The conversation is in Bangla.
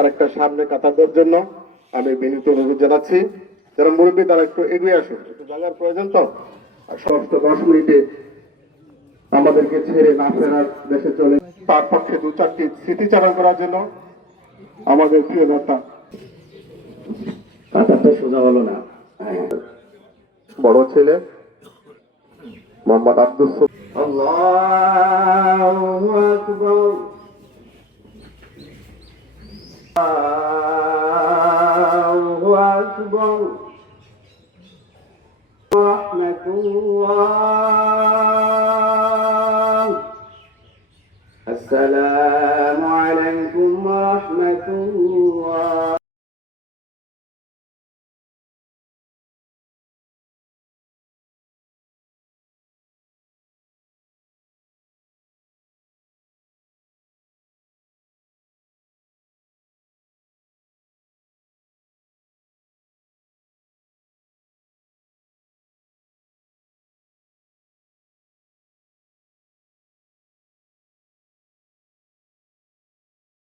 আরেকটা সামনে কাতারদের জন্য আমি বিনীত অনুরোধ জানাচ্ছি, যারা মুরব্বী তারা একটু এগিয়ে আসুন, একটু জায়গার প্রয়োজন তো। আর সমস্ত 10 মিনিটে আমাদেরকে ছেড়ে না ফেরার দেশে চলে, তার পক্ষে 2-4টি স্মৃতিচারণ করার জন্য আমাদের প্রিয় নেতা। কাতারটা সোজা হলো না। বড় ছেলে মোহাম্মদ আব্দুল আল্লাহু আকবার। আল্লাহু আকবার। রাহমাতুল্লাহ। আসসালামু আলাইকুম ওয়া রাহমাতুল্লাহ।